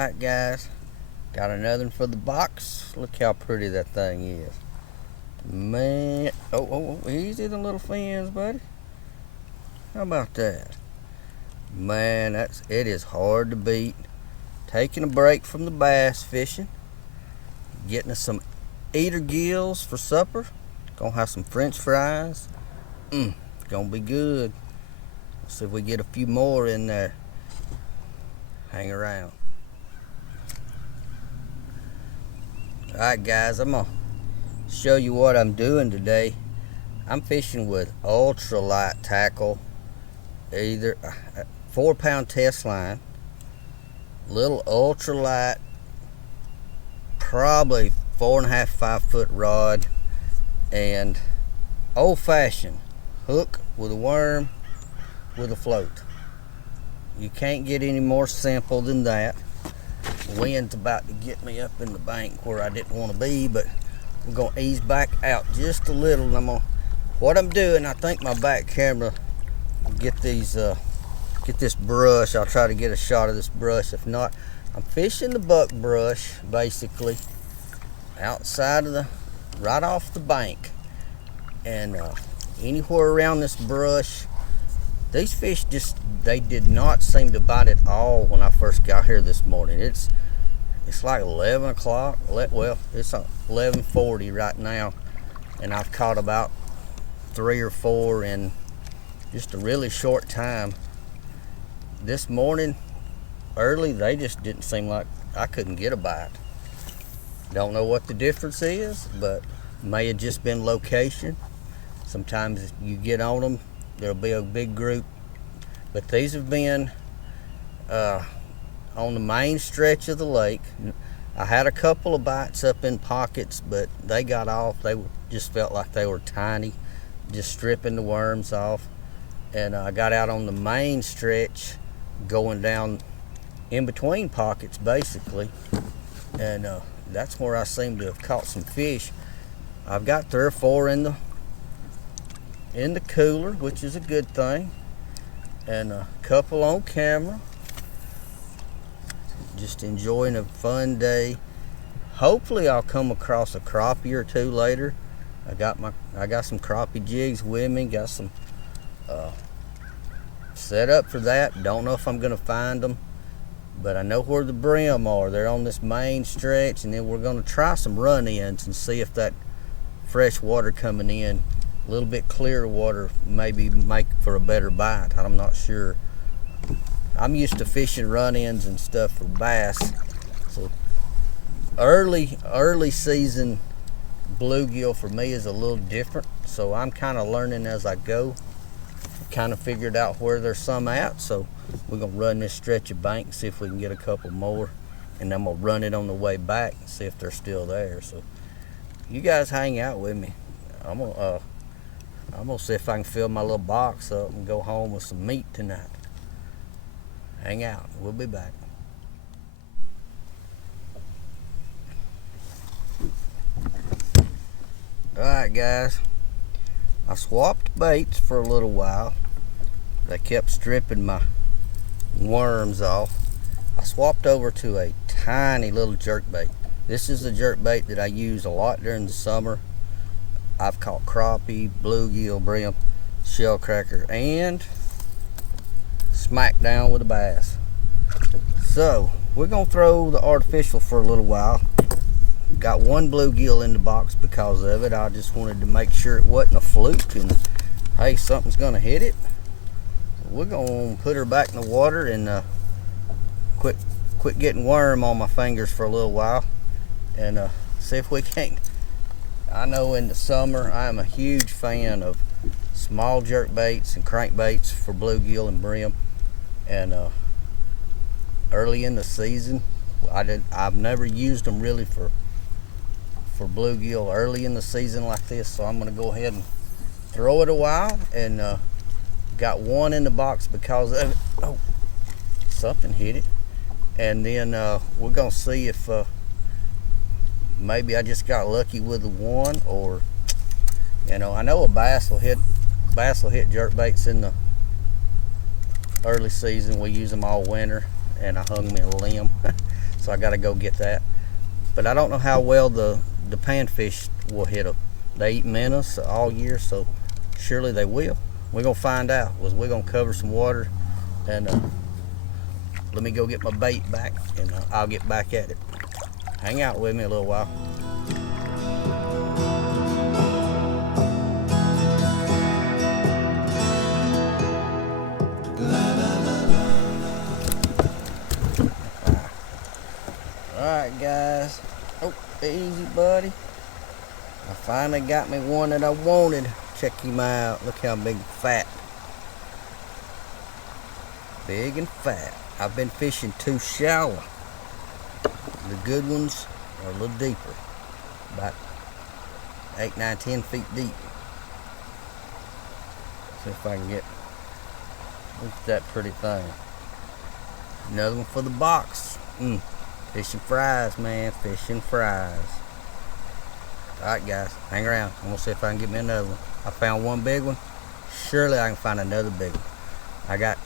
Alright guys, got another one for the box. Look how pretty that thing is. Man, oh, easy the little fins, buddy. How about that? Man, it is hard to beat. Taking a break from the bass fishing, getting us some eater gills for supper. Gonna have some French fries. Gonna be good. Let's see if we get a few more in there. Hang around. Alright guys, I'm gonna show you what I'm doing today. I'm fishing with ultralight tackle, either a 4-pound test line, little ultralight, probably 4.5, 5 foot rod, and old-fashioned hook with a worm with a float. You can't get any more simple than that. The wind's about to get me up in the bank where I didn't want to be, but we're gonna ease back out just a little. And what I'm doing, I think my back camera will get this brush. I'll try to get a shot of this brush. If not, I'm fishing the buck brush basically outside of right off the bank, and anywhere around this brush. These fish they did not seem to bite at all when I first got here this morning. It's like 11 o'clock. Well, it's 11:40 right now, and I've caught about 3 or 4 in just a really short time. This morning, early, they just didn't seem like I couldn't get a bite. Don't know what the difference is, but may have just been location. Sometimes you get on them, there'll be a big group, but these have been on the main stretch of the lake. I had a couple of bites up in pockets, but they got off. They just felt like they were tiny, just stripping the worms off. And I got out on the main stretch, going down in between pockets basically, and that's where I seem to have caught some fish. I've got 3 or 4 in the cooler, which is a good thing, and a couple on camera. Just enjoying a fun day. Hopefully I'll come across a crappie or 2 later. I got some crappie jigs with me, got some set up for that. Don't know if I'm gonna find them, but I know where the bream are. They're on this main stretch, and then we're gonna try some run-ins and see if that fresh water coming in, a little bit clearer water, maybe make for a better bite. I'm not sure. I'm used to fishing run-ins and stuff for bass, so early season bluegill for me is a little different. So I'm kind of learning as I go. Kind of figured out where there's some at, so we're gonna run this stretch of bank and see if we can get a couple more, and I'm gonna run it on the way back and see if they're still there. So you guys hang out with me. I'm gonna see if I can fill my little box up and go home with some meat tonight. Hang out, we'll be back. Alright guys, I swapped baits for a little while. They kept stripping my worms off. I swapped over to a tiny little jerkbait. This is a jerkbait that I use a lot during the summer. I've caught crappie, bluegill, bream, shellcracker, and smack down with a bass. So we're gonna throw the artificial for a little while. Got 1 bluegill in the box because of it. I just wanted to make sure it wasn't a fluke, and hey, something's gonna hit it. We're gonna put her back in the water and quit getting worm on my fingers for a little while, and see if we can't. I know in the summer I'm a huge fan of small jerk baits and crankbaits for bluegill and bream, and early in the season I've never used them really for bluegill early in the season like this, so I'm gonna go ahead and throw it a while, and got 1 in the box because of it. Oh, something hit it. And then we're gonna see if maybe I just got lucky with the 1, or I know a bass will hit jerk baits in the early season. We use them all winter, and I hung me a limb. so I got to go get that. But I don't know how well the panfish will hit them. They eat minnows all year, so surely they will. We're gonna find out. We're gonna cover some water, and let me go get my bait back, and I'll get back at it. Hang out with me a little while. Alright guys, oh, easy buddy. I finally got me one that I wanted. Check him out, look how big and fat. Big and fat. I've been fishing too shallow. The good ones are a little deeper, about 8, 9, 10 feet deep. See if I can get, look at that pretty thing. Another one for the box. Fishing fries, man, fishing fries. Alright guys, hang around. I'm gonna see if I can get me another one. I found one big one. Surely I can find another big one. I got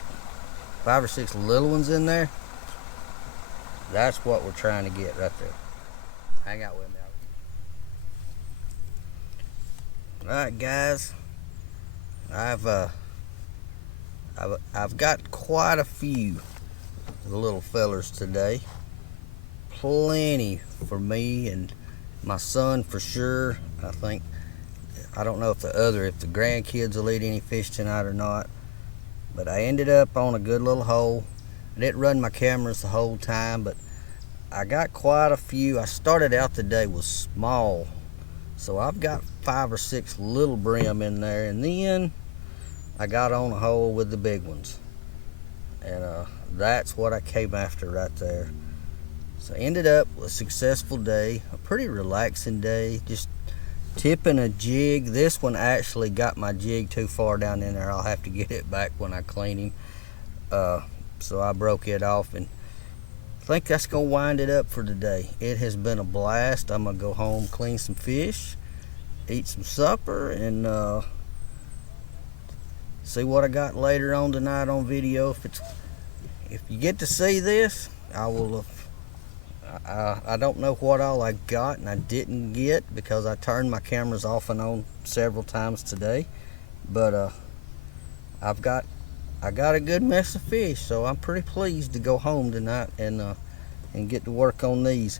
5 or 6 little ones in there. That's what we're trying to get right there. Hang out with me. Alright guys, I've got quite a few little fellers today. Plenty for me and my son for sure. I don't know if the grandkids will eat any fish tonight or not, but I ended up on a good little hole. I didn't run my cameras the whole time, but I got quite a few. I started out the day with small, so I've got 5 or 6 little brim in there, and then I got on a hole with the big ones, and that's what I came after right there. So I ended up with a successful day, a pretty relaxing day, just tipping a jig. This one actually got my jig too far down in there. I'll have to get it back when I clean him. So I broke it off, and I think that's gonna wind it up for today. It has been a blast. I'm gonna go home, clean some fish, eat some supper, and see what I got later on tonight on video. If you get to see this, I will. I don't know what all I got and I didn't get because I turned my cameras off and on several times today, but I got a good mess of fish, so I'm pretty pleased to go home tonight and get to work on these.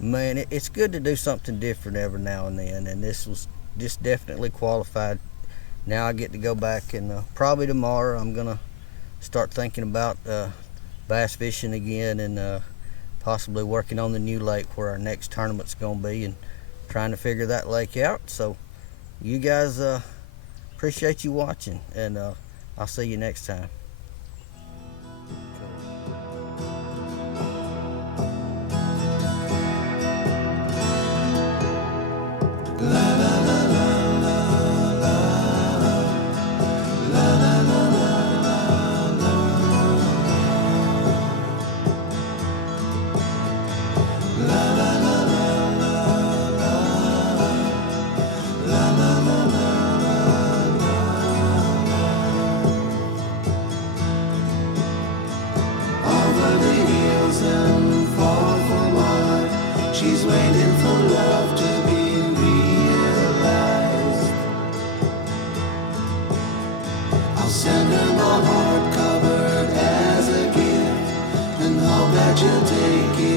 Man, it's good to do something different every now and then, and this was just definitely qualified. Now I get to go back, and probably tomorrow I'm gonna start thinking about bass fishing again, and possibly working on the new lake where our next tournament's gonna be, and trying to figure that lake out. So you guys, appreciate you watching, and I'll see you next time. She's waiting for love to be realized. I'll send her my heart covered as a gift, and hope that you'll take it.